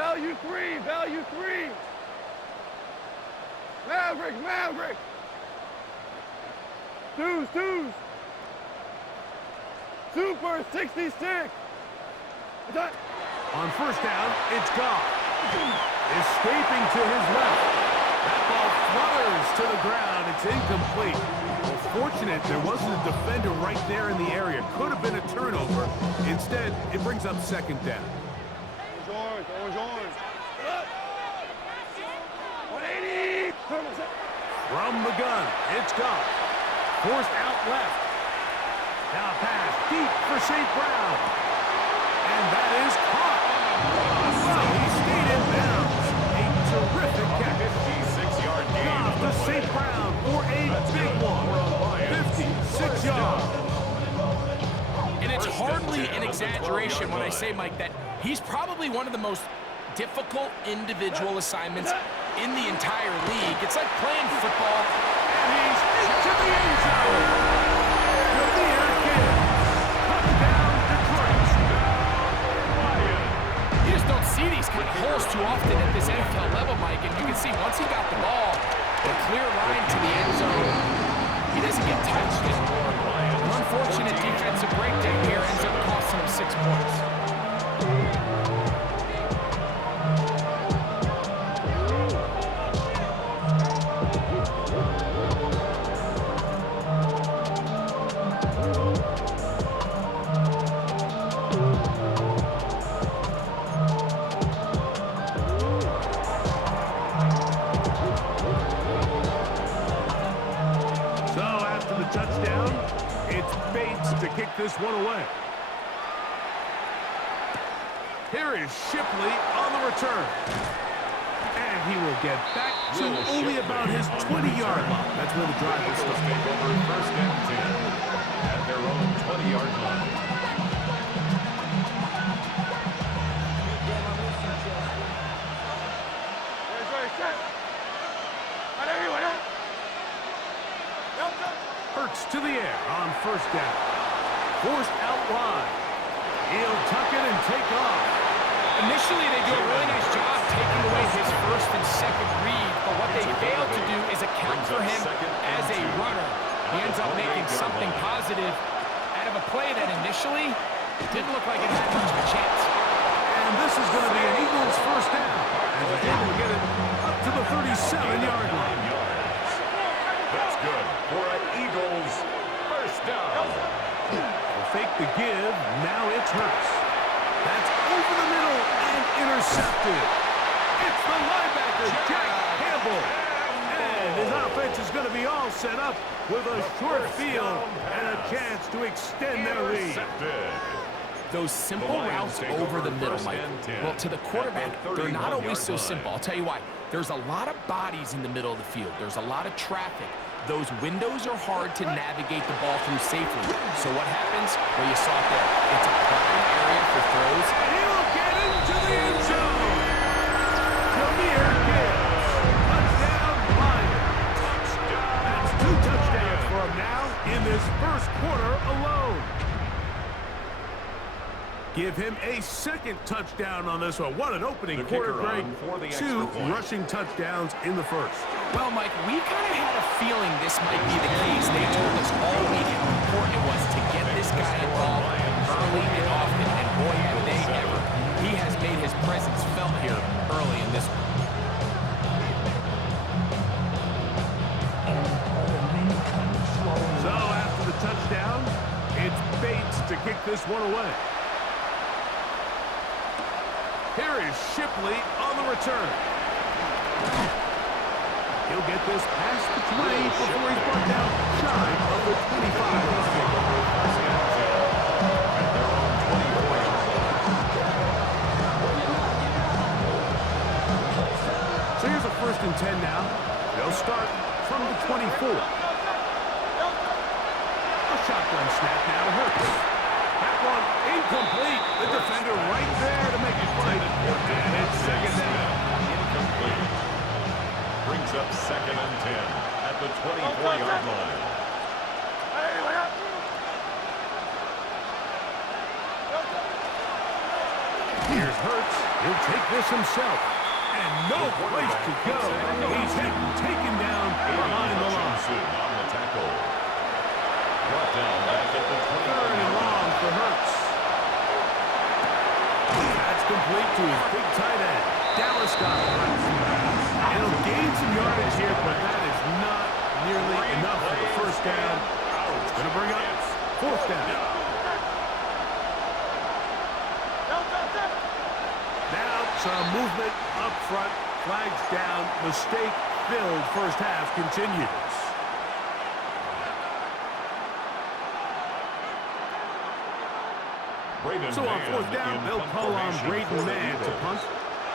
Value three, value three. Maverick, Maverick. Twos. Super 66. On first down, it's Goff. Escaping to his left. That ball flutters to the ground. It's incomplete. Well, fortunate there wasn't a defender right there in the area. Could have been a turnover. Instead, it brings up second down. Orange. 180. From the gun, it's Goff. Forced out left. Now pass deep for St. Brown. And that is caught. Well, he stayed in bounds. A terrific catch. 56-yard gain. Goff to St. Brown for a big one. 56 yards. And it's hardly an exaggeration when I say, Mike, that he's probably one of the most difficult individual assignments in the entire league. It's like playing football. And he's into the end zone. Jameer Gibbs. Touchdown, Detroit. You just don't see these kind of holes too often at this NFL level, Mike. And you can see once he got the ball, the clear line to the end zone, he doesn't get touched. An unfortunate defensive breakdown here ends up costing him 6 points. Touchdown. It's Bates to kick this one away. Here is Shipley on the return. And he will get back to only about his 20-yard line. That's where the drive will start. First and 10 at their own 20-yard line. Hurts to the air on first down. Forced out wide. He'll tuck it and take off. Initially, they do a really nice job taking away his first and second read, but what they fail to do is account for him as a runner. He ends up making something positive out of a play that initially didn't look like it had much of a chance. And this is going to be an Eagles first down. And they're able to get it up to the 37-yard line. That's good for an Eagles first down. They'll fake the give. Now it's Hurts. That's over the middle and intercepted. It's the linebacker, Jack Campbell. And his offense is going to be all set up with a short field and a chance to extend their lead. Those simple routes over the middle, Mike. Well, to the quarterback, they're not always so simple. I'll tell you why. There's a lot of bodies in the middle of the field. There's a lot of traffic. Those windows are hard to navigate the ball through safely. So what happens? Well, you saw it there. It's a prime area for throws. And he'll get into the end zone. Jameer Gibbs. Touchdown, Lions. That's 2 touchdowns for him now in this first quarter alone. Give him a second touchdown on this one. What an opening quarter, Greg. 2 rushing touchdowns in the first. Well, Mike, we kind of had a feeling this might be the case. They told us all week how important it was to get this guy involved early and often. And boy, have they ever. He has made his presence felt here early in this one. So after the touchdown, it's Bates to kick this one away. Here is Shipley on the return. He'll get this past the 20 before he's brought down shy of the 25. So here's a 1st and 10 now. They'll start from the 24. A shotgun snap now to Hurts. That one incomplete. The defender right there to make it play. And it's second down. Incomplete. Brings up 2nd and 10 at the 24-yard line. Here's Hurts. He'll take this himself. And no place to go. He's hit and taken down behind the line. On the tackle. Brought down back at the 20. Third and long for Hurts. That's complete to his big tight end, Dallas Goedert. He'll gain some yardage here, but that is not nearly enough for the first down. It's going to bring up fourth down. Now some movement up front. Flags down. Mistake-filled first half continues. So on fourth down, they'll call on Braden Mann to punt.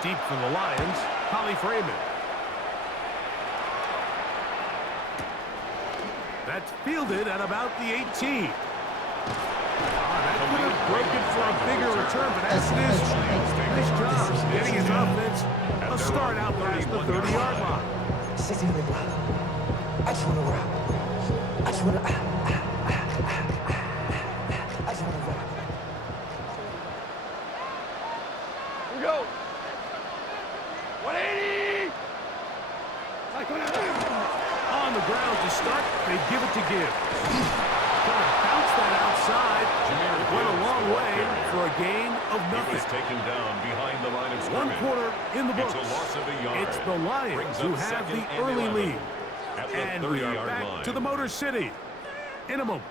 Deep for the Lions, Holly Freeman. That's fielded at about the 18. That could have broken for a bigger return, but as it is, nice job getting his offense a start out past the 30-yard line. I just want to rock. I just want to rock. We go. 180. On the ground to start, they give it to Gibbs. Trying to bounce that outside. It went a long way for a gain of nothing. Taken down behind the line of One scrimmage. quarter in the books. It's a loss of a yard. It's the Lions Brings who up have second the and early 11 lead. at the And we are 30-yard back line. to the Motor City in a moment.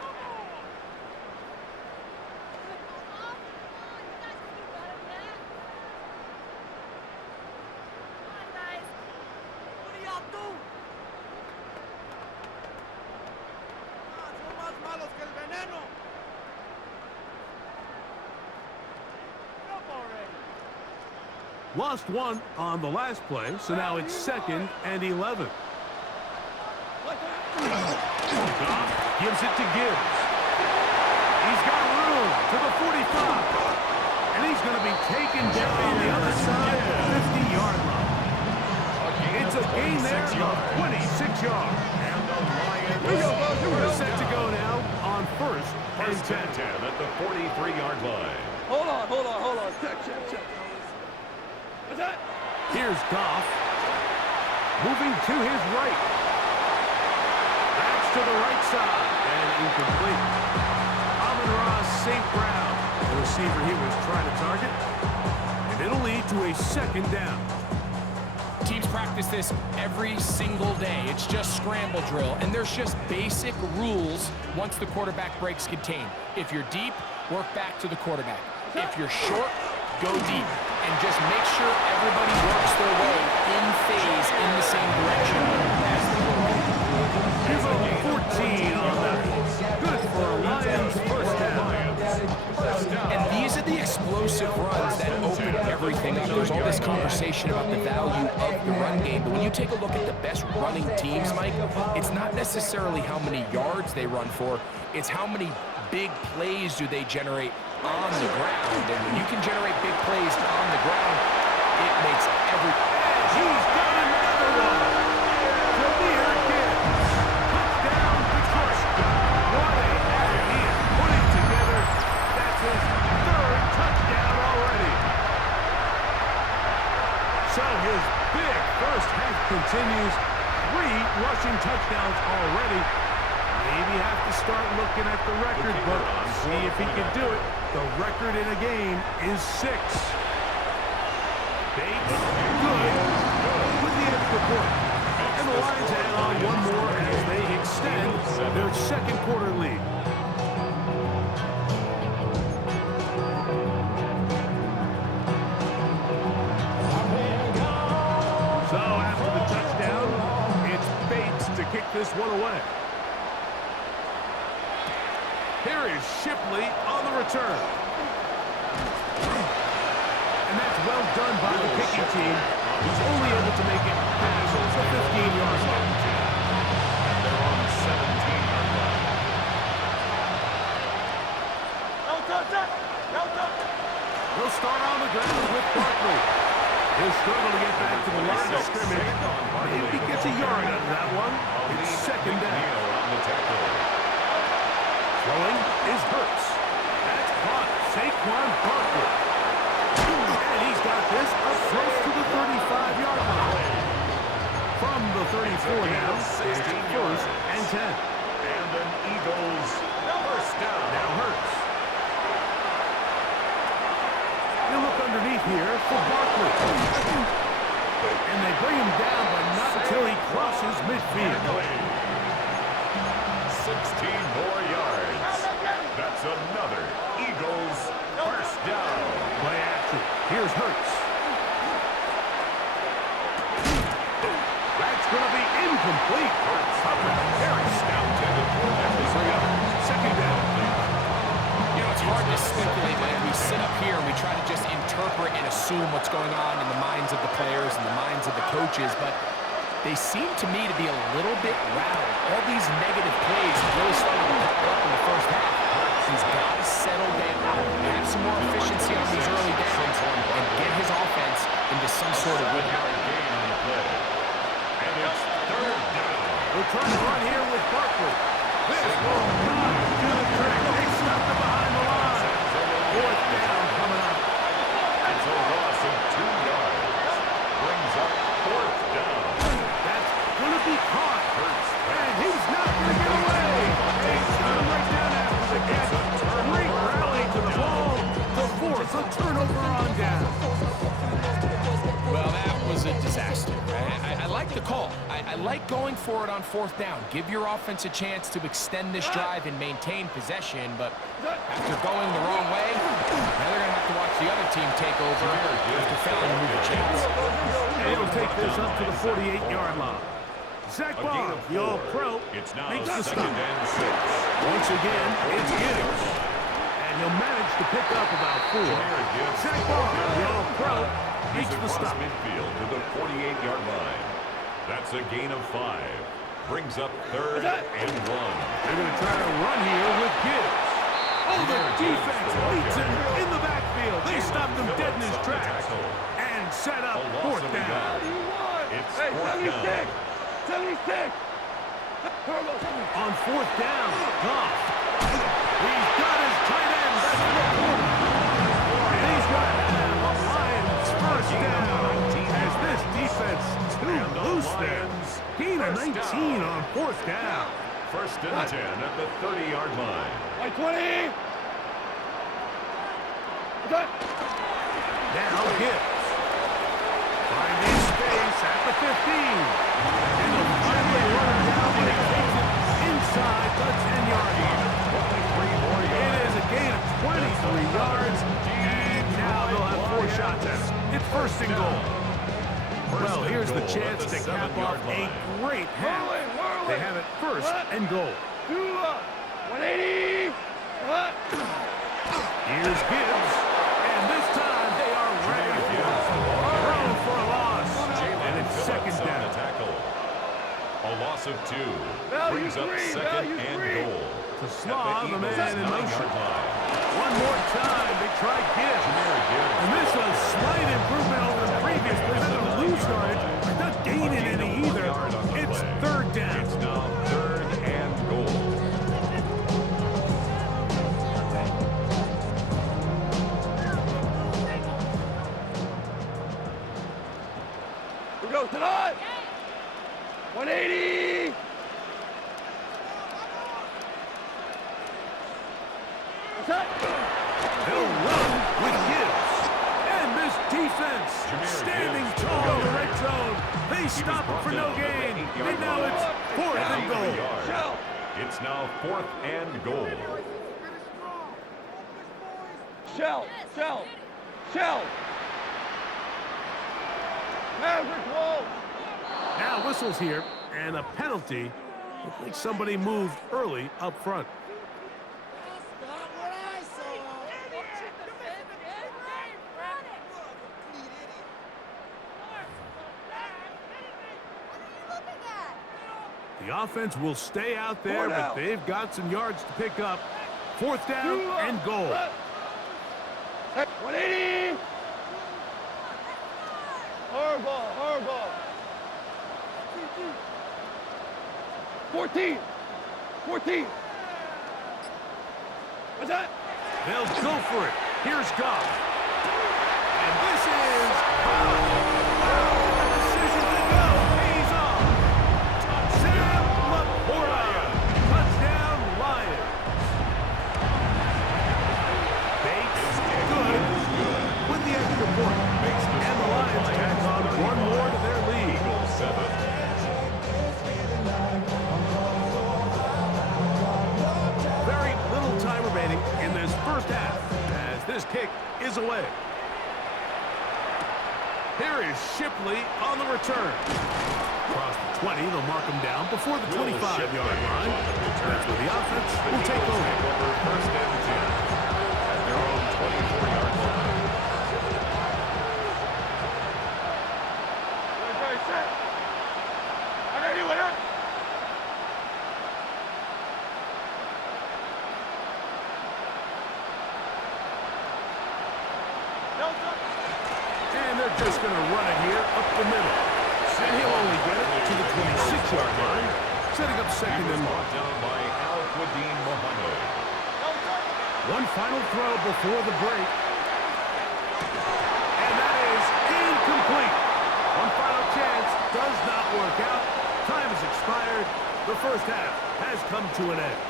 Lost one on the last play, so now it's 2nd and 11. Goff gives it to Gibbs. He's got room to the 45. And he's going to be taken down on the other side of the 50-yard line. It's a gain there of 26 yards. And the Lions We're set to go now on first and 10. at the 43-yard line. Hold on. Check. What's that? Here's Goff. Moving to his right. That's to the right side. And incomplete. Amon-Ra St. Brown, the receiver he was trying to target. And it'll lead to a second down. Teams practice this every single day. It's just scramble drill, and there's just basic rules once the quarterback breaks contain. If you're deep, work back to the quarterback. If you're short, go deep. And just make sure everybody works their way in phase in the same direction as the quarterback. Here's a 14 on that. Good for a Lions first down. And these are the explosive runs that open everything up. There's all this conversation about the value of the run game, but when you take a look at the best running teams, Mike, it's not necessarily how many yards they run for, it's how many big plays do they generate on the ground. And when you can generate big plays on the ground, it makes every... He's got another one. Jameer Gibbs. Touchdown, Detroit. What a effort he is putting together. That's his third touchdown already. So his big first half continues. 3 rushing touchdowns already. Maybe have to start looking at the record book and see if he can do it. The record in a game is 6. Bates, good, with the extra point. And the Lions add on one more as they extend their second quarter lead. So after the touchdown, it's Bates to kick this one away. Here is Shipley on the return. And that's well done by the kicking team, who's only able to make it past the 15-yard line. They're on the 17-yard line. They'll start on the ground with Barkley. He'll struggle to get back to the line of scrimmage. If he gets a yard out of that one, it's second down. On the tackle. Throwing is Hurts. That's caught. Saquon Barkley. And he's got got this up close to the 35-yard line. From the 34 now, it's 1st and 10. And an Eagles first down. Now Hurts. You look underneath here for Barkley. And they bring him down, but not until he crosses midfield. 16 more yards. That's another Eagles first down. Play action. Here's Hurts. That's going to be incomplete. Very stout intended for second down. You know, it's hard to speculate when we sit up here and we try to just interpret and assume what's going on in the minds of the players and the minds of the coaches, but they seem to me to be a little bit rattled. All these negative plays have really started to pile up in the first half. He's got to settle down, have some more efficiency on these early downs, and get his offense into some sort of rhythm. And it's third down. We're trying to run here with Barkley. This will not do the trick. They stuffed it behind the line. 4th down coming up. It's a loss of 2 yards. Brings up 4th down. That's going to be caught. And he's not going to get away. He's got him right down after the catch. Great rally to the ball to force a turnover on down. Well, that was a disaster. I like the call. I like going for it on 4th down. Give your offense a chance to extend this drive and maintain possession, but after going the wrong way, now they're going to have to watch the other team take over after failing to move the chains. And he'll take this up to the 48-yard line. Zach Barr, the All-Pro, makes the stop. Once again, it's Gibbs. And he'll manage to pick up about 4. Zach Barr, the All-Pro, makes the stop. Midfield to the 48-yard line. That's a gain of 5. Brings up 3rd and 1. They're going to try to run here with Gibbs. Oh, the defense beats him in the backfield. They stopped him dead in his tracks and set up 4th down. It's Hey, 4th down. 76! On 4th down, Goff. He's got his tight end. That's the quarter. And he's going to have a Lions first down as this defense too loose there. Gain of 19 on 4th down. 1st and 10 at the 30-yard line. Like 20! Okay. Now Gibbs. Finding space at the 15. And they'll finally run him down when he takes it inside the 10-yard line. It is a gain of 23 yards, and now they'll have 4 shots at it. It's 1st and goal. Well, here's the chance to cap off a great half. They have it 1st and goal. 180! Here's Gibbs, and this time they are ready for it. Thrown for a loss, and it's 2nd down. A loss of 2. Brings up 2nd and goal. To Slav, the man in motion. One more time, they try Gibbs. And this is a slight improvement over the previous play. They're going to lose yardage. They're not gaining any either. It's 3rd down. It's now 3rd and goal. We go tonight! 180! What's that? They'll run with Gibbs. And this defense standing tall in the red zone. They stop it for no gain. And now it's 4th and goal. Shell! It's now 4th and goal. Shell! Shell! Shell! Maverick wall! Now whistles here, and a penalty. Looks like somebody moved early up front. The offense will stay out there, but they've got some yards to pick up. 4th down and goal. 180! Hardball, hardball. 14! 14! What's that? They'll go for it. Here's Goff. And this is This kick is away. Here is Shipley on the return. Across the 20, they'll mark him down before the 25-yard line. That's where the offense will take over. First and 10 at their own 24-yard line. Set. Ready, winner. And they're just going to run it here up the middle. And he'll only get it to the 26-yard line, setting up second and long. Down by Al-Quadin Mohammed. One final throw before the break. And that is incomplete. One final chance does not work out. Time has expired. The first half has come to an end.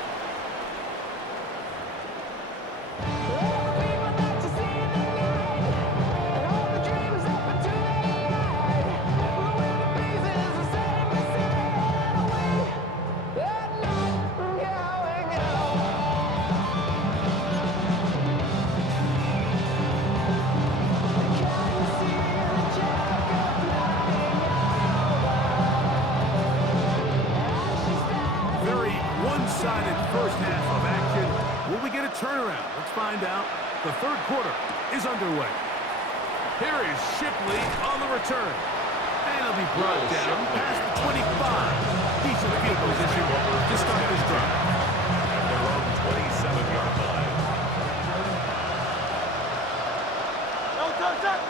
One-sided first half of action. Will we get a turnaround? Let's find out. The third quarter is underway. Here is Shipley on the return. And he'll be brought down past the 25. Decent field position to start this drive. At their own 27-yard line. No touch up.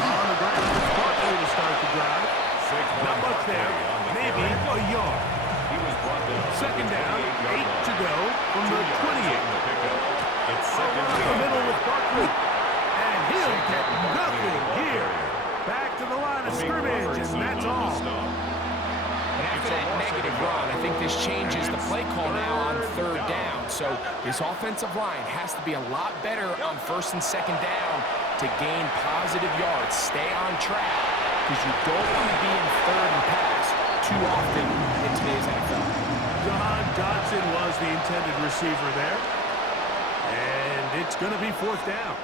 On the ground, it's Barkley to start the drive. Not much there, maybe a yard. He was brought down. Second down, 8 to go from the 28. It's Over second the down. middle with Barkley. And he'll get nothing here. Back to the line of scrimmage, and that's all. And after that negative run, I think this changes the play call now on third down. So this offensive line has to be a lot better on first and second down to gain positive yards. Stay on track, because you don't want to be in third and pass too often in today's NFL. John Dodson was the intended receiver there. And it's going to be fourth down.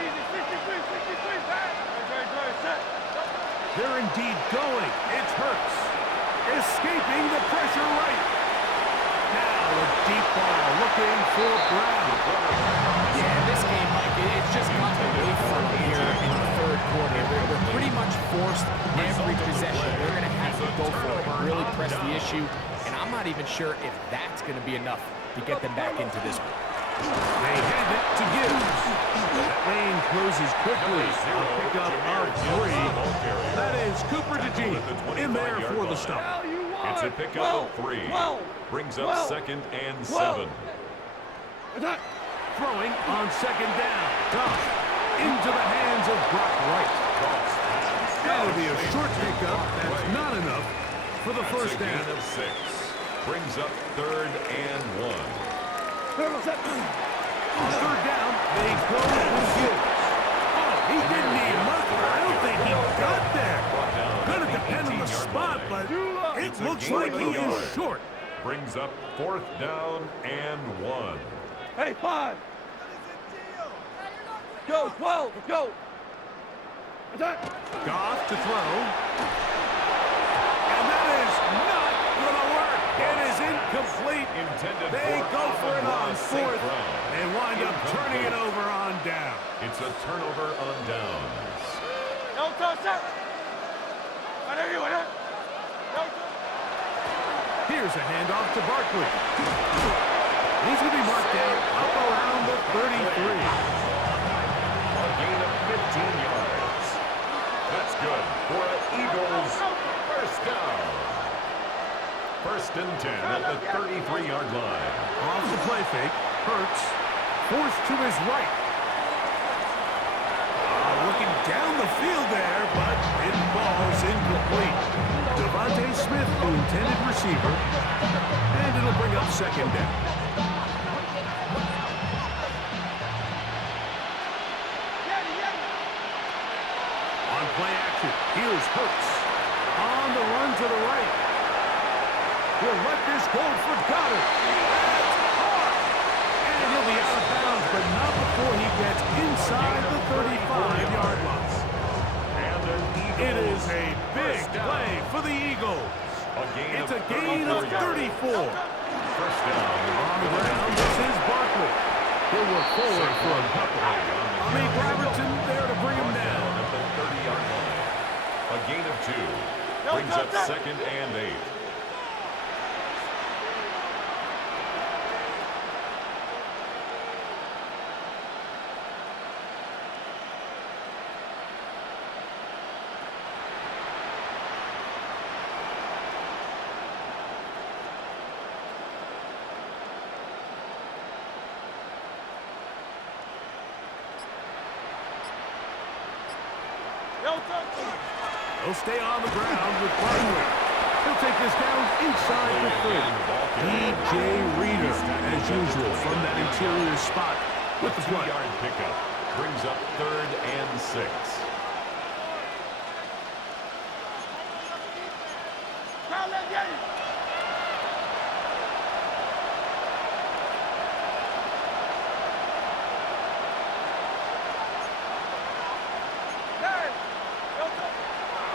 Easy, 63, pass. Set. They're indeed going. It's Hurts. Escaping the pressure right. Now a deep ball looking for Brown. Yeah, this game, Mike, it's just gotten away from here in the third quarter. They're pretty much forced every possession. They're going to have to go for it and really press the issue. And I'm not even sure if that's going to be enough to get them back into this one. They hand it to Gibbs. That lane closes quickly. A pickup of 3. That is Cooper DeJean in there for the stop. It's a pickup of 3. Brings up second and 7. Throwing on second down. Goff into the hands of Brock Wright. That'll be a short pickup. That's not enough for the first down. Of 6. Brings up third and 1. On third down, they go with Gibbs. Oh, he didn't need much. I don't think he got there. Gonna depend on the spot, but it looks like he is short. Brings up fourth down and 1. Hey, 5. Go, 12, go. Attack. Goff to throw. And that is not going to work. It is incomplete. They go for it on fourth. They wind up turning it over on down. It's a turnover on downs. No touch up. Ready, winner. No touch. Here's a handoff to Barkley. He's going to be marked down up around the 33. A gain of 15 yards. That's good for an Eagles first down. First and 10 at the 33-yard line. Off the play fake, Hurts forced to his right. Looking down the field there, but it falls incomplete. Devontae Smith, the intended receiver, and it'll bring up second down. On play action, here's Hurts. On the run to the right. He'll let this go for Goddard. That's hard. And he'll be out of bounds, but not before he gets inside the 35-yard line. It is a big play for the Eagles. It's a gain of 34. First down. On the ground, this is Barkley. He'll work forward for a couple. Amik Robertson there to bring him down. At the 30-yard line. A gain of 2. Brings up 2nd and 8. He'll stay on the ground with Barkley. He'll take this down inside the 30. DJ Reader, as usual, from that interior spot with the play. 2-yard pickup brings up 3rd and 6.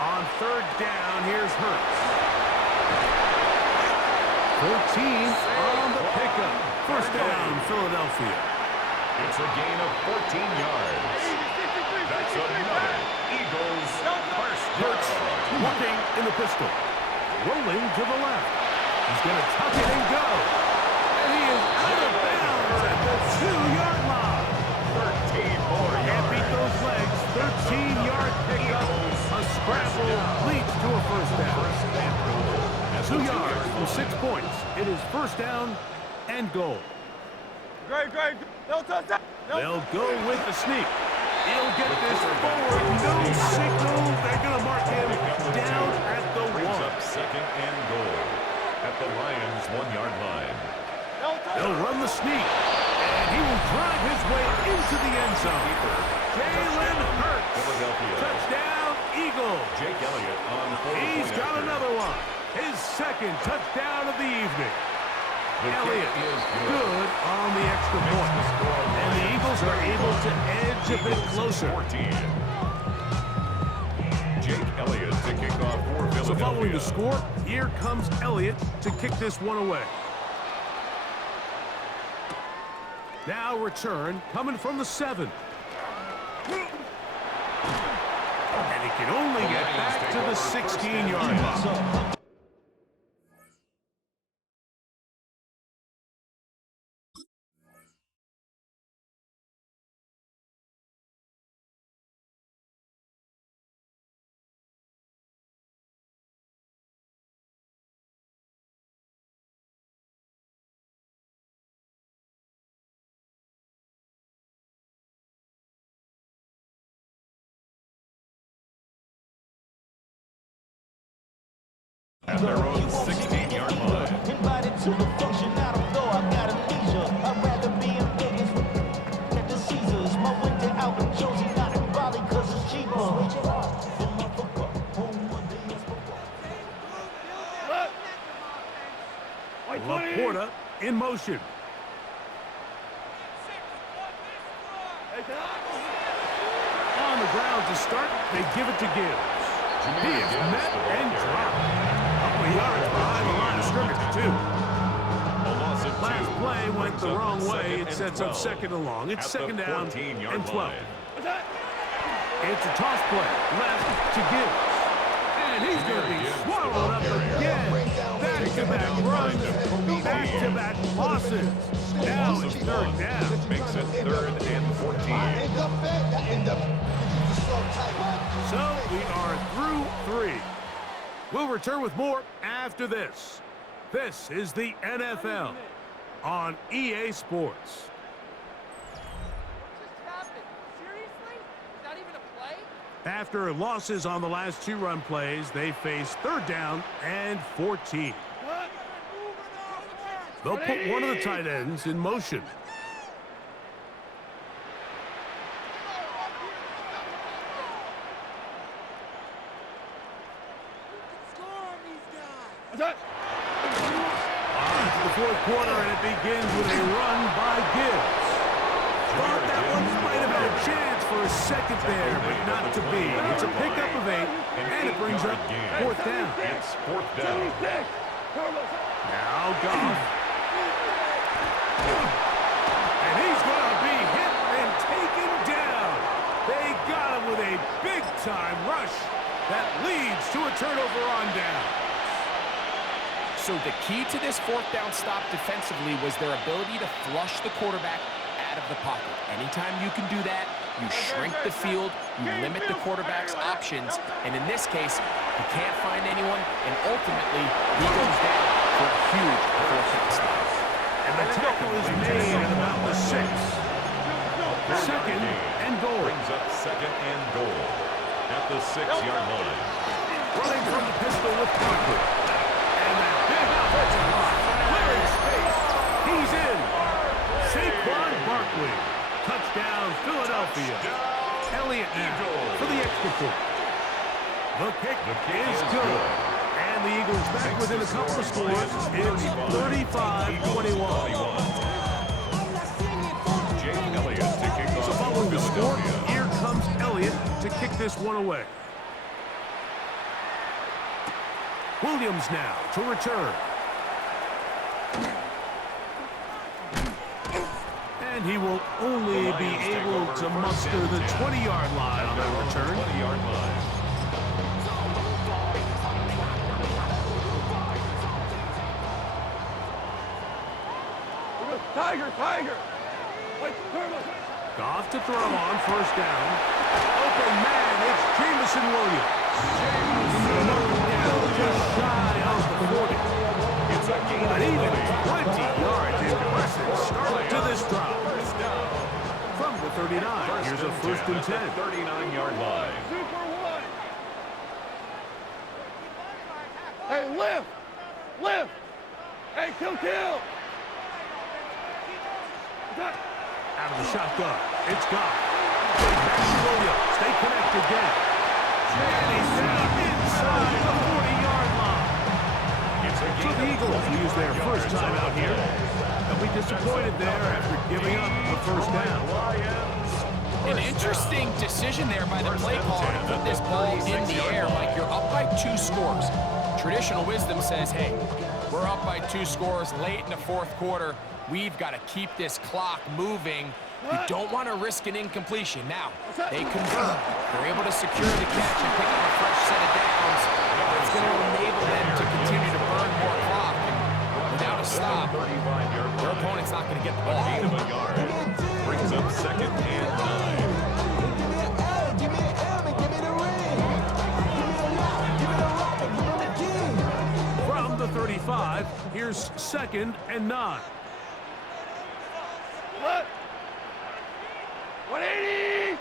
On 3rd down, here's Hurts. 14 on the pickup. First down, Philadelphia. It's a gain of 14 yards. That's another Eagles first Hurts down. working in the pistol. Rolling to the left. He's going to tuck it and go. And he is out of bounds at the 2-yard line. 13 more Can't beat yards. those legs. 13-yard pickup. A scramble leads to a first down. 2 yards from 6 points. It is first down and goal. Great. No touchdown. They'll go with the sneak. He'll get this forward. No signal. They're going to mark him down at the 1. Brings up 2nd and goal at the Lions' 1-yard line. They'll run the sneak. And he will drive his way into the end zone. Jalen Hurts. Philadelphia. Touchdown, Eagles. Jake Elliott on full He's point got after. another one. His second touchdown of the evening. The kick Elliott is good on the extra point. And the Eagles are able to edge a bit closer. 14. Jake Elliott to kick off for Philadelphia. So following the score, here comes Elliott to kick this one away. Now return coming from the 7. And he can only get back to the 16-yard line. At their own 16-yard line. Invited to the function, I don't know, I got amnesia. I'd rather be in Vegas at the Caesars. My winter out in Josie, not in Raleigh, cause it's cheaper. Laporta in motion. On the ground to start, they give it to Gibbs. He is met and dropped. Couple of yards behind the line of scrimmage, too. Last play went the wrong way. It sets up 2nd and long. It's 2nd down and 12. It's a toss play left to Gibbs. And he's going to be swallowed up again. Back-to-back runs. Back-to-back losses. Now it's 3rd down. Makes it 3rd and 14. So we are through 3. We'll return with more after this. This is the NFL on EA Sports. After losses on the last 2 run plays, they face 3rd down and 14. They'll put one of the tight ends in motion. On to the fourth quarter, and it begins with a run by Gibbs. Thought that one might have had a chance for a second there, but not to be. It's a pickup of 8, and it brings up fourth down. It's fourth down. Now Goff. And he's going to be hit and taken down. They got him with a big-time rush that leads to a turnover on down. So the key to this fourth down stop defensively was their ability to flush the quarterback out of the pocket. Anytime you can do that, you shrink the field, you limit the quarterback's options, and in this case, he can't find anyone, and ultimately, he goes down for a huge fourth down stop. And the tackle is made at about the 6. Second and goal. Brings up second and goal at the 6-yard line. Running from the pistol with Parker. And that big offensive line clearing space. He's in. Saquon Barkley. Touchdown, Philadelphia. Elliott now for the extra point. The kick is good. And the Eagles back within a couple of scores. It's 35-21. So following the score, here comes Elliott to kick this one away. Williams now to return. And he will only be able to muster the 20-yard line on that return. 20-yard line. Tiger! Wait, Goff to throw on first down. Open man, it's Jamison Williams. Just shy of the 40. It's a gain But of even 20. 20 yards impressive start to this drive. First down. From the 39, here's a first and 10. 39-yard line. Super one! Hey, lift! Hey, kill! Out of the shotgun, it's Goff. Back to Williams, stay connected again. And he's down inside the 40-yard line. So the Eagles use their first time out here. They'll be disappointed there after giving up the first down. An interesting decision there by the play caller to put this ball in the air. Like, you're up by 2 scores. Traditional wisdom says, hey, we're up by 2 scores late in the fourth quarter. We've got to keep this clock moving. You don't want to risk an incompletion. Now, they convert. They're able to secure the catch and pick up a fresh set of downs. It's going to enable them to continue to burn more clock. And without a stop, their opponent's not going to get the ball. Gain of a yard. Brings up second and 9. From the 35, here's second and 9. What? 180!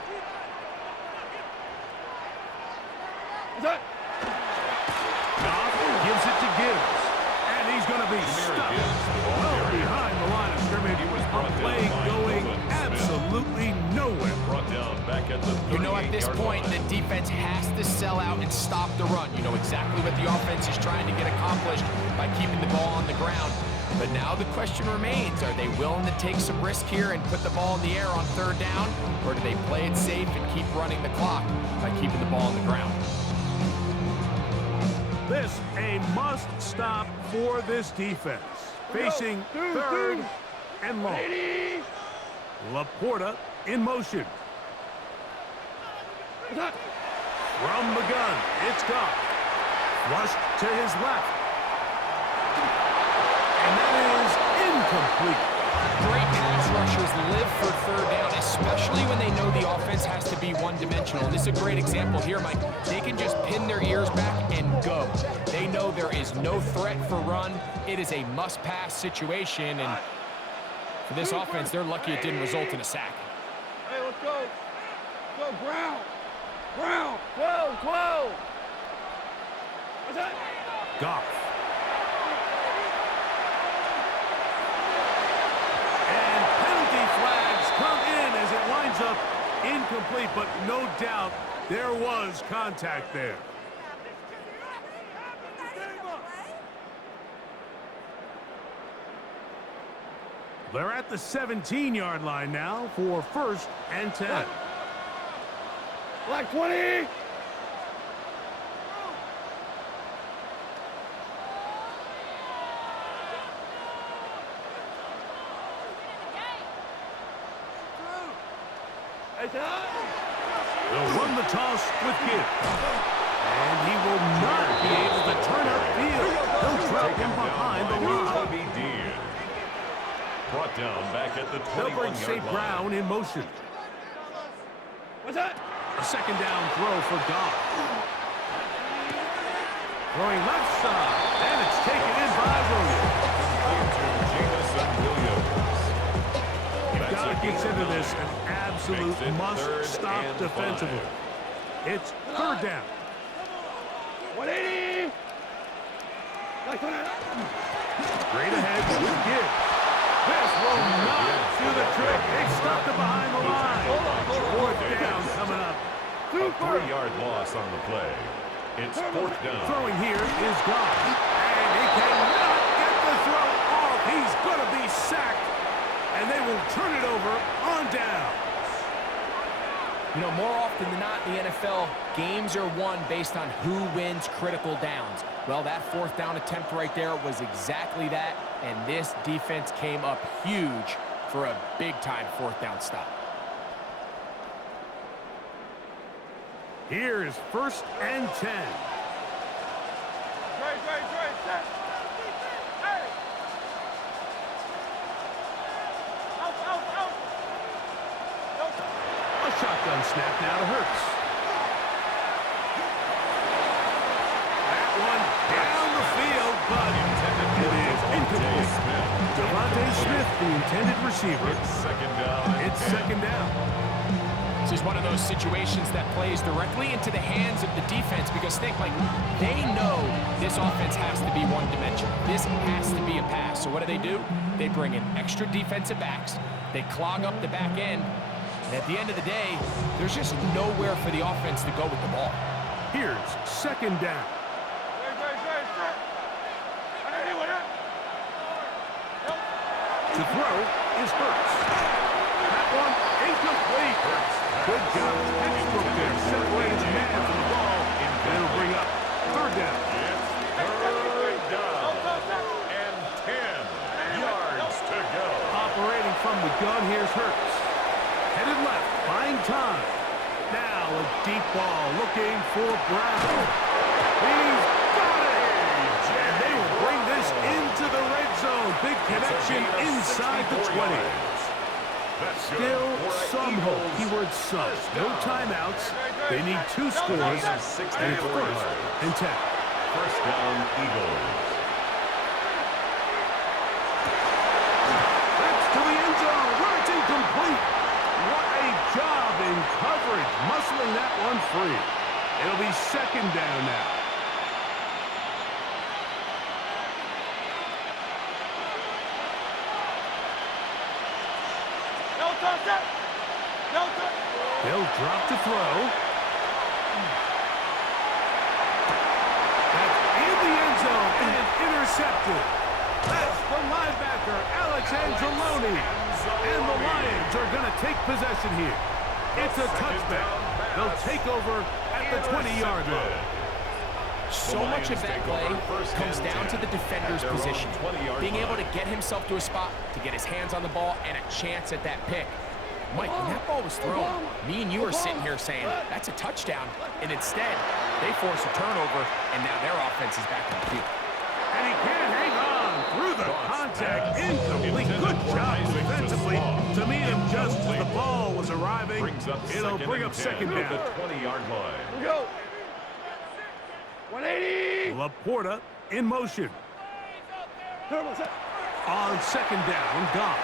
Goff gives it to Gibbs. And he's going to be stuck well behind the line of scrimmage. A play going absolutely nowhere. Brought down back at the 38-yard line. You know, at this point, the defense has to sell out and stop the run. You know exactly what the offense is trying to get accomplished by keeping the ball on the ground. But now the question remains, are they willing to take some risk here and put the ball in the air on third down? Or do they play it safe and keep running the clock by keeping the ball on the ground? This a must stop for this defense. Facing third and long. Laporta in motion. From the gun, it's Goff. Flushed to his left. And that is incomplete. Great pass rushers live for third down, especially when they know the offense has to be one-dimensional. And this is a great example here, Mike. They can just pin their ears back and go. They know there is no threat for run. It is a must-pass situation, and for this offense, they're lucky it didn't result in a sack. Hey, let's go. Go, Brown. 12. What's that? Goff. And penalty flags come in as it winds up incomplete, but no doubt there was contact there. They're at the 17-yard line now for 1st and 10. Black 20. They'll run the toss with Gibbs. And he will not be able to turn upfield. They'll drop him behind the line. Brought down back at the 21-yard line. They'll bring St. Brown in motion. What's that? A 2nd down throw for Goff. Throwing left side. And it's taken in by Williams. You've got to consider this an absolute must-stop defensively. It's 3rd down. 180. Straight ahead with Gibbs. This will not do the trick. They stopped it behind the line. 4th down coming up. A 3-yard loss on the play. It's 4th down. Throwing here is Goff. And he cannot get the throw off. He's going to be sacked. And they will turn it over on down. You know, more often than not in the NFL, games are won based on who wins critical downs. Well, that 4th down attempt right there was exactly that, and this defense came up huge for a big-time 4th down stop. Here is 1st and 10. Set. Hey. Out. A shotgun snap now to Hurts. That one down the field, but it is incomplete. Devontae Smith, the intended receiver. It's 2nd down. This is one of those situations that plays directly into the hands of the defense because they know this offense has to be one-dimensional. This has to be a pass. So what do? They bring in extra defensive backs. They clog up the back end. And at the end of the day, there's just nowhere for the offense to go with the ball. Here's 2nd down. To throw is Hurts. That one incomplete. Good job. Textbook there. Separated the man from the ball. And it'll bring up 3rd down. It's 3rd down. And 10 yards to go. Operating from the gun, here's Hurts. Headed left, buying time. Now a deep ball looking for Brown. He's got it! And they will bring this into the red zone. Big connection inside the 20. Still some hope. Keyword some. No timeouts. They need 2 scores. And it's 1st and 10. 1st down, Eagles. That's to the end zone. Where it's incomplete. What a job in coverage. Muscling that one free. It'll be 2nd down now. They'll drop to throw. That's in the end zone and intercepted. That's the linebacker, Alex Anzalone. And the Lions are going to take possession here. It's a touchback. They'll take over at the 20-yard line. So much of that play comes down to the defender's position. Being able to get himself to a spot, to get his hands on the ball, and a chance at that pick. Mike, when that ball was thrown, me and you are sitting here saying, that's a touchdown. And instead, they force a turnover, and now their offense is back on the field. And he can't hang on through the contact. Incomplete. Good job defensively to meet him just as the ball was arriving. It'll bring up 2nd down. The 20-yard line. Here we go. 180. Laporta in motion. On 2nd down, Goff.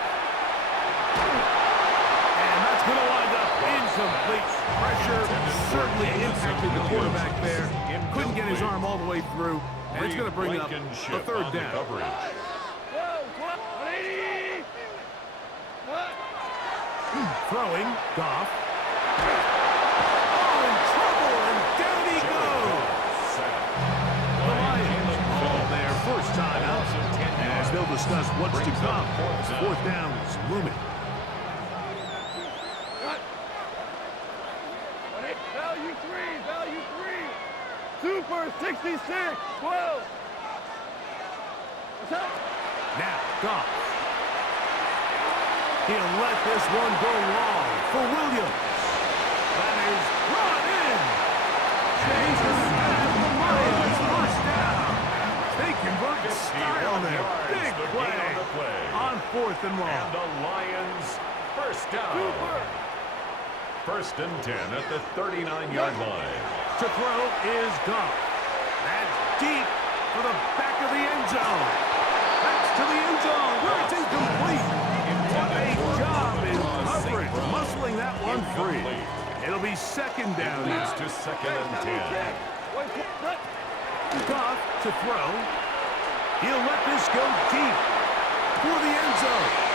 And that's going to wind up incomplete. Pressure certainly impacted the quarterback there. Couldn't get his arm all the way through. And it's going to bring up a 3rd down. Throwing, Goff. Oh, in trouble, and down he goes. The Lions call their first time out, as they'll discuss what's to come. Fourth down is looming. Value three. Super 66, 12. What's up? Now, Goff. He'll let this one go long for Williams. That is brought in. Changes and the Lions first down. They convert in style there. Big play on 4th and long. And the Lions first down. Super. First and 10 at the 39-yard line. To throw is Goff. That's deep for the back of the end zone. That's to the end zone where it's incomplete. What a job in coverage, muscling that one free. It'll be second down. Leads to second and 10. Goff to throw. He'll let this go deep for the end zone.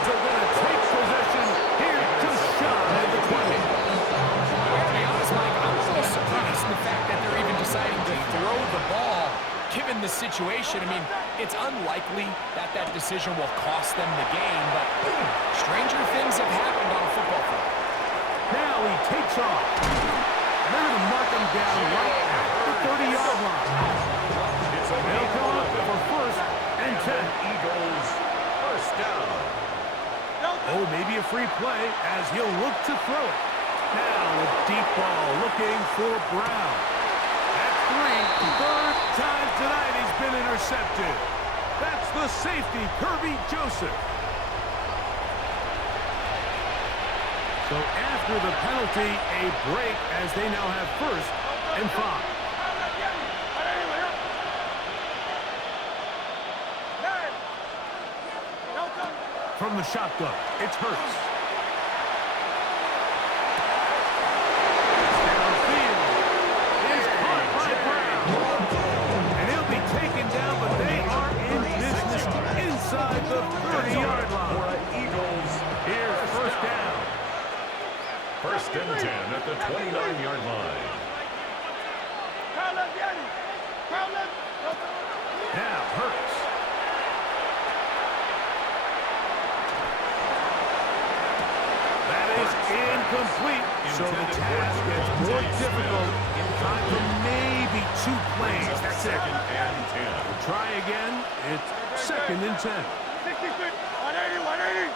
They're going to take possession here just shy of the 20. To be honest, Mike, I'm a little surprised in the fact that they're even deciding to throw the ball, given the situation. I mean, it's unlikely that that decision will cost them the game, but stranger things have happened on a football field. Now he takes off. They're going to mark him down right at the 30-yard line. They'll come up for first and 10. Eagles first down. Oh, maybe a free play as he'll look to throw it. Now a deep ball looking for Brown. At 3, third time tonight he's been intercepted. That's the safety, Kirby Joseph. So after the penalty, a break as they now have first and 5. From the shotgun, it's Hurts. Downfield is caught by Brown. And he'll be taken down, but they are in business inside the 30-yard line. Eagles. Here's first down. First and 10 at the 29-yard line. Now Hurts. Incomplete, so the task gets more difficult. In time for maybe 2 plays. That's it. Second and 10. We'll try again. It's second and 10. 180.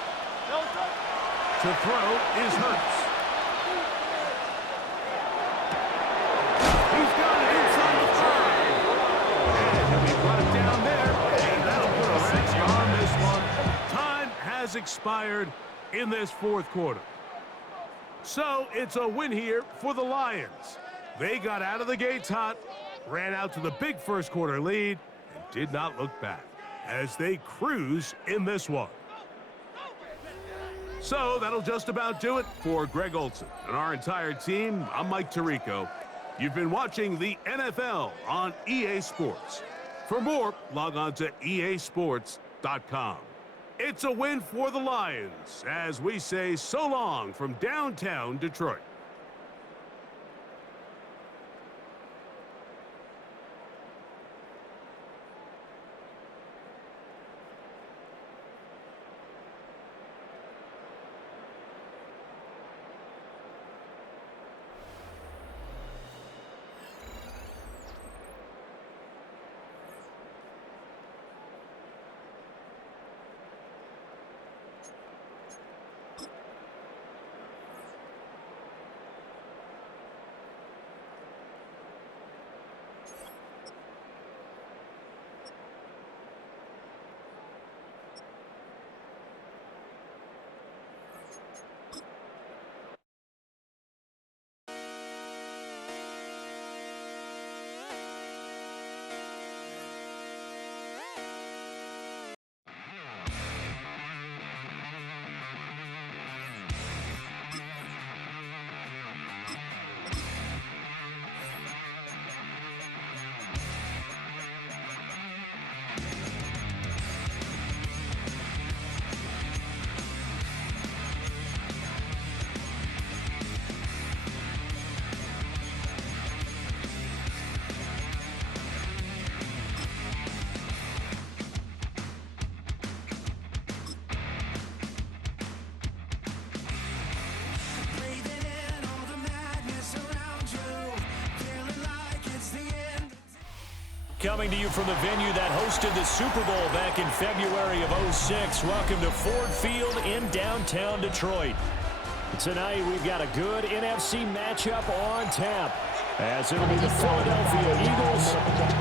To throw is Hurts. He's got it inside the 5. And he'll be brought down there. And that'll put a wrench on this one. Time has expired in this fourth quarter. So it's a win here for the Lions. They got out of the gates hot, ran out to the big first quarter lead, and did not look back as they cruise in this one. So that'll just about do it for Greg Olson and our entire team. I'm Mike Tirico. You've been watching the NFL on EA Sports. For more, log on to easports.com. It's a win for the Lions as we say so long from downtown Detroit. coming to you from the venue that hosted the Super Bowl back in February of '06. Welcome to Ford Field in downtown Detroit. Tonight we've got a good NFC matchup on tap, as it'll be the Philadelphia Eagles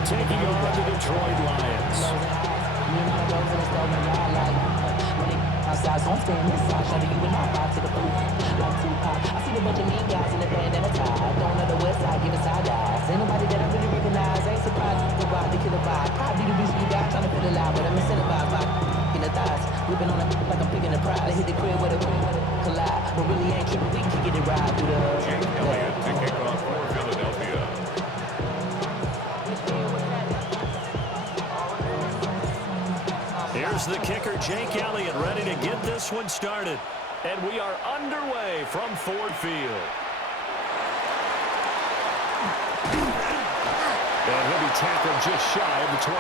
taking on the Detroit Lions. Outside, so I'm staying inside, shutting you in my vibe to the booth. Like Tupac, I see a bunch of mean guys in the band and a tie. Going to the west side, giving side eyes. Ain't nobody that I really recognize. Ain't surprised to ride the killer vibe. I be the reason you got trying to feel alive, but I'm incentivized by in the thighs. Whipping on it like I'm picking a pride. I hit the crib with a collide, but really ain't tripping. We can get it right through the. Jake Elliott to kick off for Philadelphia. Here's the kicker, Jake Elliott, ready to get this one started. And we are underway from Ford Field. And he'll be tackled just shy of the 25.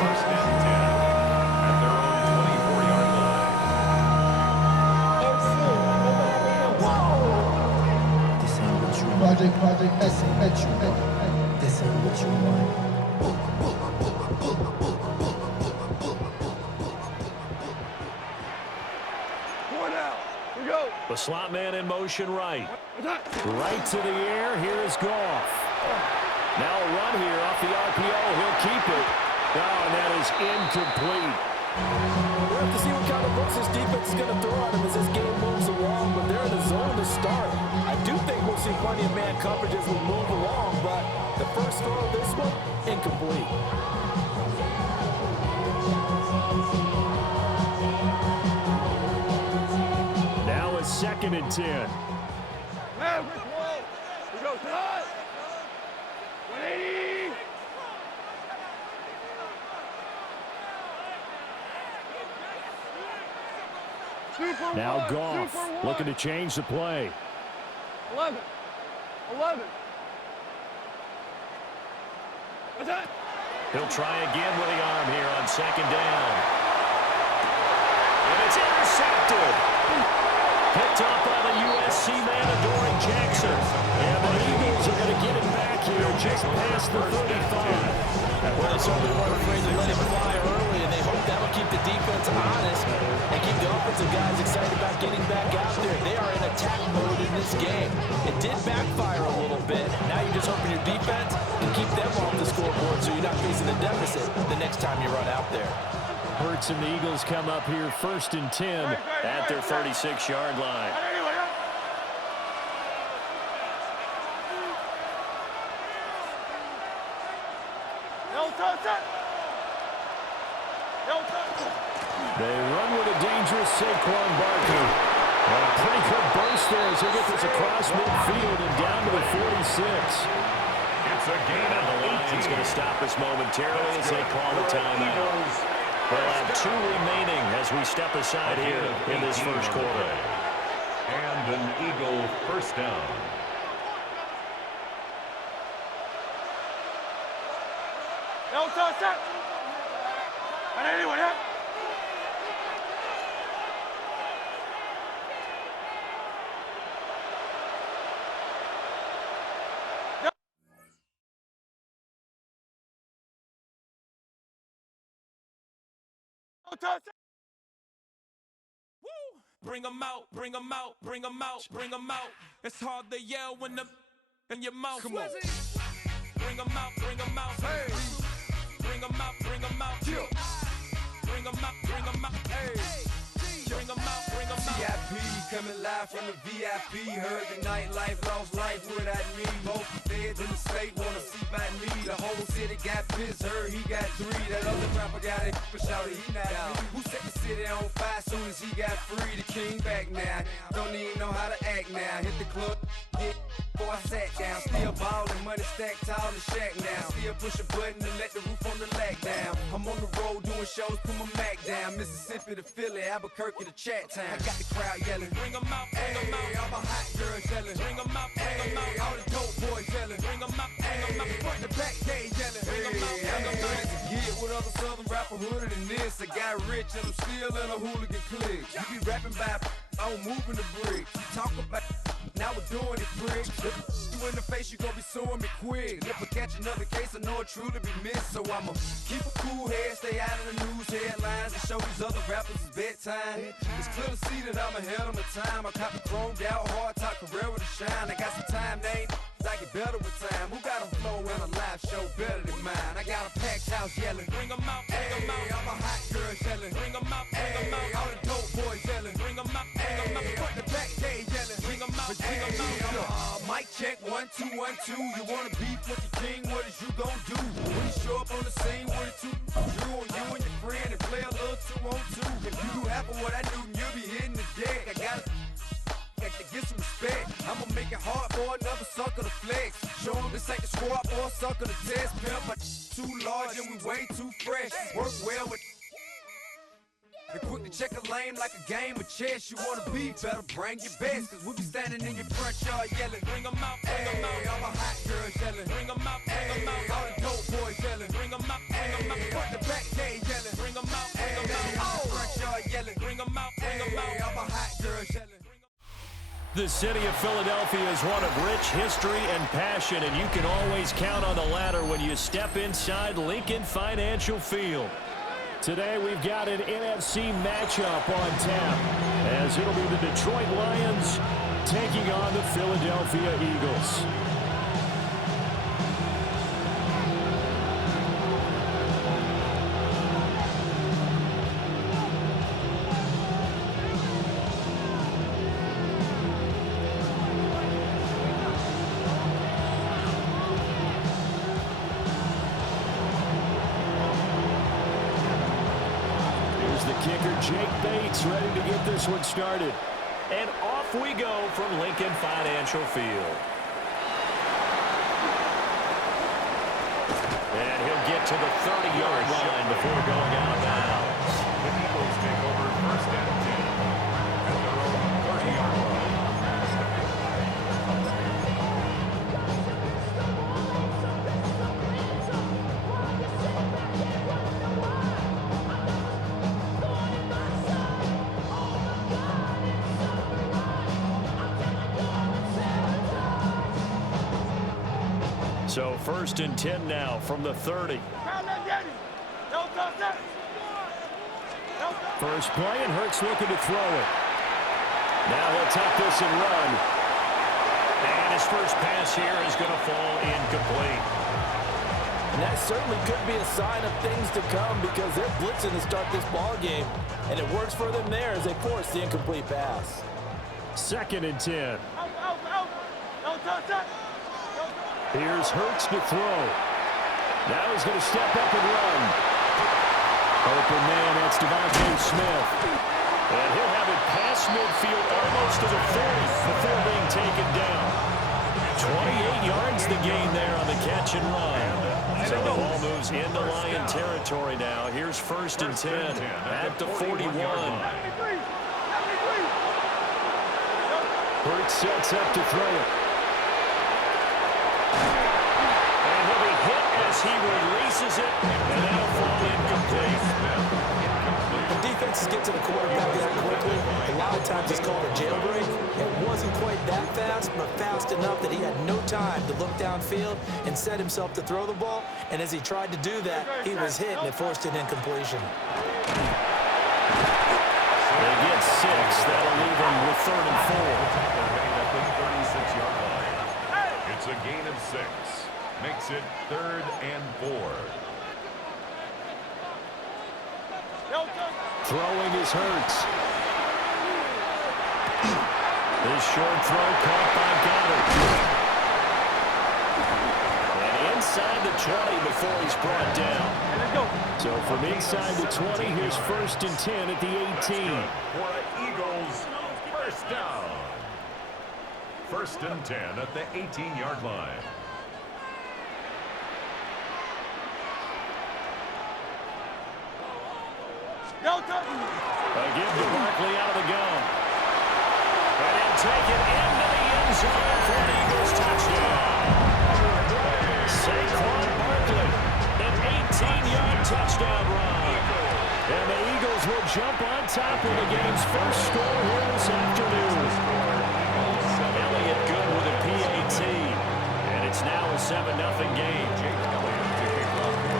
First and 10 at their own 24-yard line. This ain't what you want. This ain't what you want. This ain't what you want. The slot man in motion right. Right to the air. Here is Goff. Now a run here off the RPO. He'll keep it. Oh, and that is incomplete. We'll have to see what kind of looks this defense is going to throw at him as this game moves along, but they're in the zone to start. I do think we'll see plenty of man coverage as we move along, but the first throw of this one, incomplete. Now it's 2nd and 10. Man, Rick Wall. We go tonight. 180. Now Goff looking to change the play. 11. What's that? He'll try again with the arm here on 2nd down. And it's intercepted. Picked up by the USC man, Adoree Jackson. And the Eagles are going to get it back here just past the 35. Well, they certainly weren't afraid to let him fly early, and they hope that will keep the defense honest and keep the offensive guys excited about getting back out there. They are in attack mode in this game. It did backfire a little bit. Now you're just hoping your defense can keep them off the scoreboard so you're not facing a deficit the next time you run out there. Hurts and the Eagles come up here 1st and 10 at their 36-yard line. They run with a dangerous Saquon Barkley. A pretty good burst there as they get this across midfield and down to the 46. It's a gain of The 18. Lions going to stop us momentarily as they call the timeout. We'll have 2 remaining as we step aside here in this first quarter. And an Eagle first down. Bring 'em out, bring 'em out, bring 'em out, bring 'em out. It's hard to yell when the in your mouth. Come on. Bring 'em out, bring 'em out. Hey. Bring 'em out, bring 'em out. Bring 'em out, bring 'em out. Hey. Bring 'em out, bring 'em out. VIP coming live from the VIP. Heard the nightlife, lost life without me. Both feds in the state wanna see by me. The whole city got pissed, heard he got 3. That other rapper got it, but shouted he not me. Who set the city on fire soon as he got free? The king back now, don't even know how to act now. Hit the club, get before I sat down. Still ballin', money stacked tall in the shack now. Still push a button and let the roof on the lack down. I'm on the road doing shows, put my Mac down. Mississippi to Philly, Albuquerque to Chat Town. I got the crowd yelling, Bring 'em out, bring 'em out. all my hot girls yelling, Bring 'em out, bring 'em out. all the dope boys yelling, Bring 'em out, bring 'em out. front to back they yelling, Bring 'em out, bring 'em out. Get with other southern rapper hooded than this. I got rich and I'm still in a hooligan clique. You be rapping by, I'm moving the bricks. You talk about, now we're doing it, prick. You in the face. face, you gon' be suing me quick. And if I catch another case, I know it truly be missed. So I'ma keep a cool head, stay out of the news headlines, and show these other rappers it's bedtime. It's clear to see that I'm ahead of my time. I copy chromed out, hard top career with a shine. I got some time named, I get better with time. Who got a flow and a live show better than mine? I got a packed house yelling, bring 'em out, bring 'em out. I'm a hot girl yelling, bring 'em out, bring 'em out. All the dope boys yelling, bring 'em out, bring 'em out. Put the back day yelling, bring 'em out, bring 'em out. Mic check, 1, 2, 1, 2. You wanna beef with the king, what is you gon' do? When you show up on the scene with a 2, you and your friend and play a little 2-on-2. If you do half of what I do, you'll be hitting the deck. I gotta get some respect. I'ma make it hard for another sucker to flex. Show him this ain't the squad for a sucker to test. Pimp, but too large and we way too fresh. Work well with and quick to check a lane like a game of chess. You wanna be better, bring your best. Cause we be standing in your front yard yelling, bring 'em out, bring 'em out. All the hot girls yelling, bring 'em out, bring 'em out. All the dope boys yelling, bring 'em out, bring 'em out. Put the back day yelling, bring 'em out, bring 'em out. All the front yard yelling, bring 'em out, bring 'em out. All the hot girls yelling. The city of Philadelphia is one of rich history and passion, and you can always count on the latter when you step inside Lincoln Financial Field. Today we've got an NFC matchup on tap, as it'll be the Detroit Lions taking on the Philadelphia Eagles. Ready to get this one started. And off we go from Lincoln Financial Field. And he'll get to the 30-yard line before going out of bounds. The Eagles take over first and 10 at their own 30-yard line. So first and 10 now from the 30. First play, and Hurts looking to throw it. Now he'll take this and run. And his first pass here is going to fall incomplete. And that certainly could be a sign of things to come, because they're blitzing to start this ball game, and it works for them there as they force the incomplete pass. Second and 10. Here's Hurts to throw. Now he's going to step up and run. Open man, that's Devontae Smith. And he'll have it past midfield almost to the 40 before being taken down. 28 yards the gain there on the catch and run. So the ball moves into Lion territory now. Here's first and 10 at the 41. Hurts sets up to throw it. And he'll be hit as he releases it, and that'll fall incomplete. When defenses get to the quarterback that quickly, a lot of times it's called a jailbreak. It wasn't quite that fast, but fast enough that he had no time to look downfield and set himself to throw the ball. And as he tried to do that, he was hit, and it forced an incompletion. They get 6. That'll leave them with 3rd and 4. It's a gain of 6. Makes it 3rd and 4. Throwing is Hurts. This short throw caught by Goddard. And inside the 20 before he's brought down. So from inside the 20, here's first and 10 at the 18. For the Eagles, first down. First and 10 at the 18-yard line. A give to Barkley out of the gun. And he'll take it into the end zone for an Eagles touchdown. Saquon Barkley, an 18-yard touchdown run. And the Eagles will jump on top of the game's first score here this afternoon. Elliott good with a PAT. 7-0 game.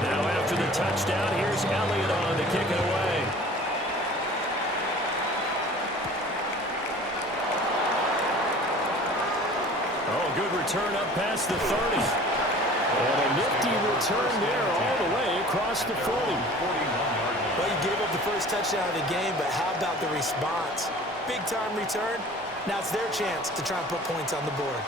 Now after the touchdown, here's Elliott on to kick it away. Oh, good return up past the 30. And a nifty return there all the way across the 40. Well, you gave up the first touchdown of the game, but how about the response? Big-time return. Now it's their chance to try and put points on the board.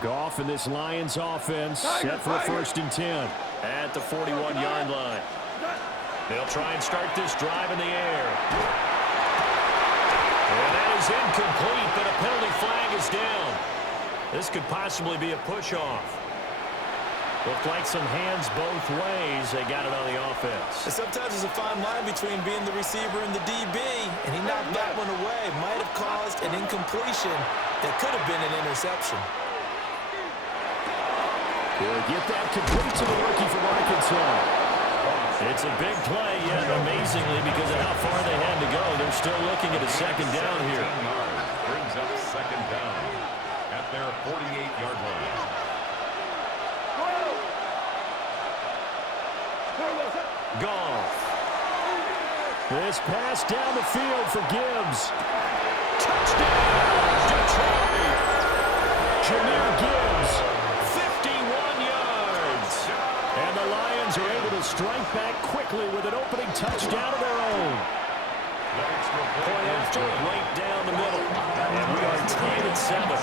Goff and this Lions offense set for a 1st and 10 at the 41-yard line. They'll try and start this drive in the air. And that is incomplete, but a penalty flag is down. This could possibly be a push-off. Looked like some hands both ways. They got it on the offense. And sometimes there's a fine line between being the receiver and the DB, and he knocked that one away. Might have caused an incompletion that could have been an interception. He'll get that complete to the rookie from Arkansas. It's a big play, yet amazingly, because of how far they had to go, they're still looking at a 2nd down here. Brings up 2nd down at their 48-yard line. Goff. This pass down the field for Gibbs. Touchdown, Detroit. Jahmyr Gibbs, 51 yards. And the Lions are able to strike back quickly with an opening touchdown of their own. Point after, right down the middle. And we are tied at 7.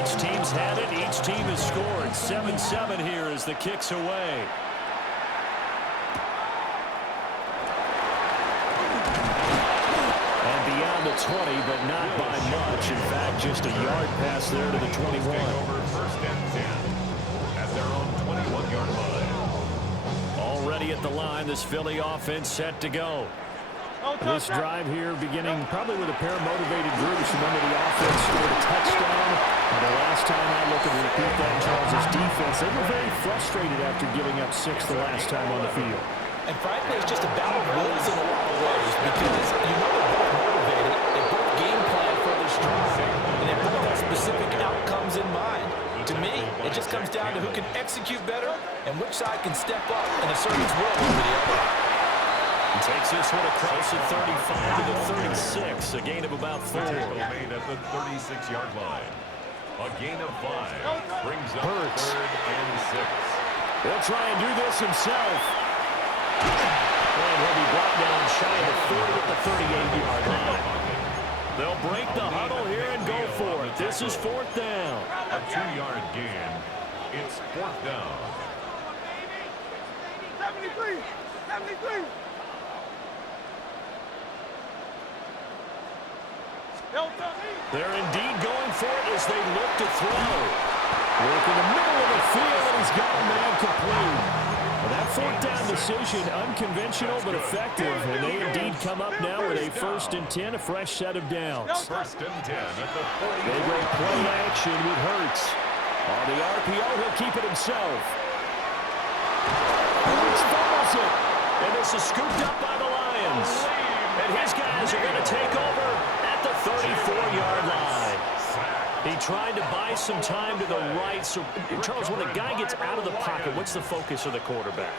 Each team's had it. Each team has scored. 7-7 here as the kick's away. And beyond the 20, but not by much. In fact, just a yard pass there to the 21. Over 1st and 10 at their own 21-yard line. Already at the line, this Philly offense set to go. This drive here beginning probably with a pair of motivated groups. Remember, the offense scored a touchdown. And the last time I look at repeat that, Charles' defense, they were very frustrated after giving up 6 the last time on the field. And frankly, it's just a battle of wills in a lot of ways because you know they're both motivated. They both game plan for this drive. And they both have specific outcomes in mind. To me, it just comes down to who can execute better and which side can step up and assert its will over the other. He takes this one across the 35 to the 36, a gain of about 4. Made at the 36-yard line. A gain of 5 brings up Hurts. 3rd and 6. He'll try and do this himself. And he'll be brought down shy of the 40 at the 38-yard line. They'll break the huddle here and go for it. This is 4th down. A 2-yard gain. It's 4th down. 73! 73! They're indeed going for it as they look to throw. Work in the middle of the field, and he's got a man complete. Well, that 4th down decision, unconventional but effective, and they indeed come up now with a 1st and 10, a fresh set of downs. 1st and 10 at the 40. They go play action with Hurts. On the RPO, he'll keep it himself. Hurts fumbles it, and this is scooped up by the Lions. And his guys are going to take over at the 34-yard line. He tried to buy some time to the right. So, Charles, when a guy gets out of the pocket, what's the focus of the quarterback?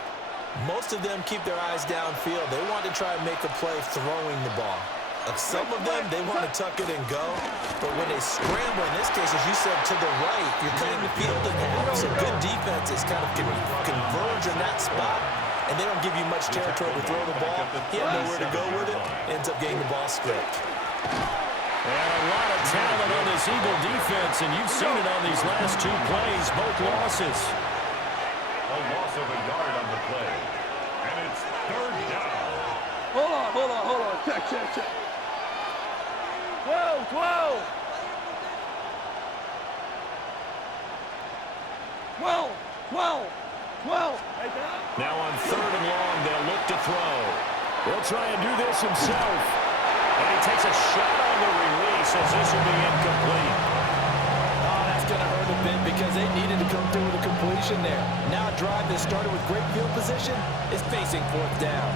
Most of them keep their eyes downfield. They want to try and make a play throwing the ball. Some of them, they want to tuck it and go. But when they scramble, in this case, as you said, to the right, you're cutting the field in half. So good defenses kind of converge in that spot. And they don't give you much territory to throw the ball. He had nowhere to go with it. Ends up getting the ball stripped. And a lot of talent on this Eagle defense, and you've seen it on these last 2 plays, both losses. A loss of a yard on the play. And it's 3rd down. Hold on. Check. 12. Now on 3rd and long, they'll look to throw. He'll try and do this himself. And he takes a shot on the release as this will be incomplete. Oh, that's going to hurt him bit because they needed to come through with a completion there. Now a drive that started with great field position is facing fourth down.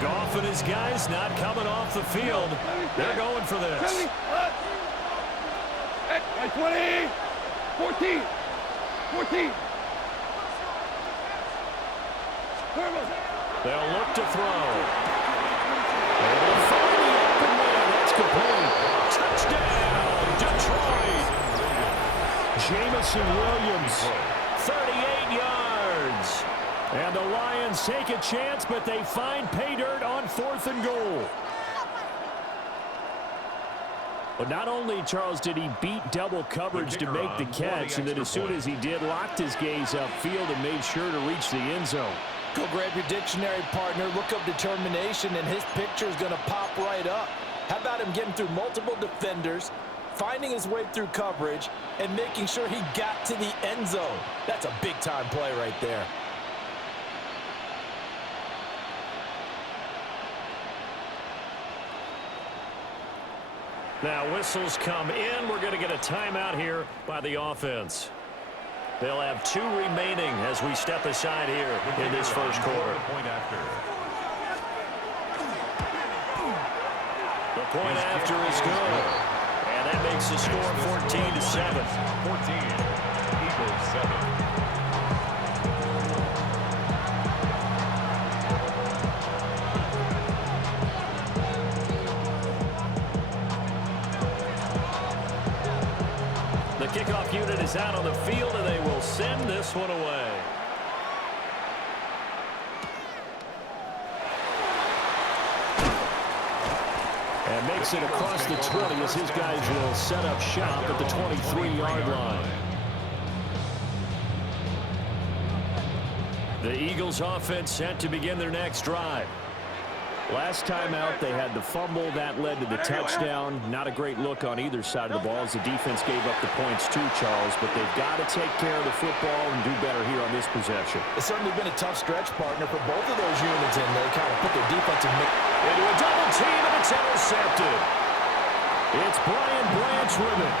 Goff and his guys not coming off the field. They're going for this. 20, 14, 14. They'll look to throw. Able to find the open man. That's complete. Touchdown, Detroit. Jamison Williams, 38 yards. And the Lions take a chance, but they find pay dirt on 4th and goal. But not only, Charles, did he beat double coverage to make the catch, and then as soon as he did, locked his gaze upfield and made sure to reach the end zone. Go grab your dictionary, partner. Look up determination, and his picture is going to pop right up. How about him getting through multiple defenders, finding his way through coverage, and making sure he got to the end zone? That's a big-time play right there. Now whistles come in. We're going to get a timeout here by the offense. They'll have 2 remaining as we step aside here in this first quarter. The point after is good. And that makes the score 14-7. 14, Eagles 7. The kickoff unit is out on the field, and they will send this one away. And makes it across the 20 as his guys will set up shop at the 23-yard line. The Eagles offense set to begin their next drive. Last time out, they had the fumble. That led to the touchdown. Not a great look on either side of the ball as the defense gave up the points too, Charles. But they've got to take care of the football and do better here on this possession. It's certainly been a tough stretch, partner, for both of those units, and they kind of put their defensive into a double team, and it's intercepted. It's Brian Branch with it.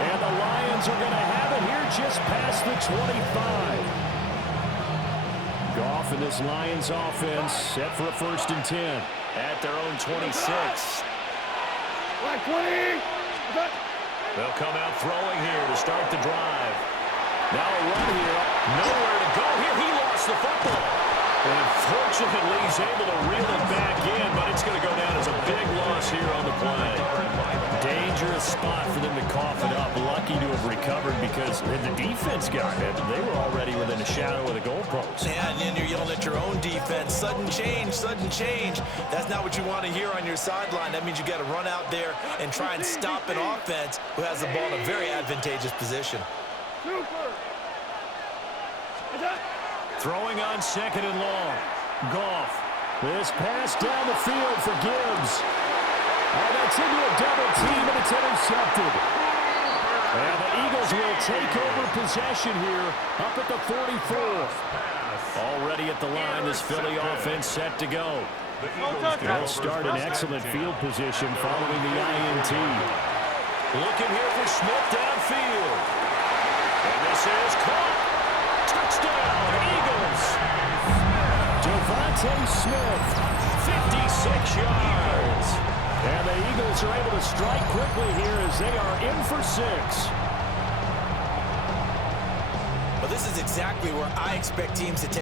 And the Lions are going to have it here just past the 25. Goff and this Lions offense set for a 1st and 10 at their own 26. They'll come out throwing here to start the drive. Now a run here. Nowhere to go here. He lost the football. And fortunately, he's able to reel it back in, but it's going to go down as a big loss here on the play. Dangerous spot for them to cough it up. Lucky to have recovered because the defense got it. They were already within a shadow of the goalpost. Yeah, and then you're yelling at your own defense. Sudden change, sudden change. That's not what you want to hear on your sideline. That means you got to run out there and try and stop an offense who has the ball in a very advantageous position. Throwing on 2nd and long. Goff. This pass down the field for Gibbs. And that's into a double team, and it's intercepted. And the Eagles will take over possession here up at the 44. Already at the line, this Philly offense set to go. They'll start an excellent field position following the INT. Looking here for Smith downfield. And this is caught. Touchdown, Eagles. Devontae Smith, 56 yards. And the Eagles are able to strike quickly here as they are in for 6. Well, this is exactly where I expect teams to take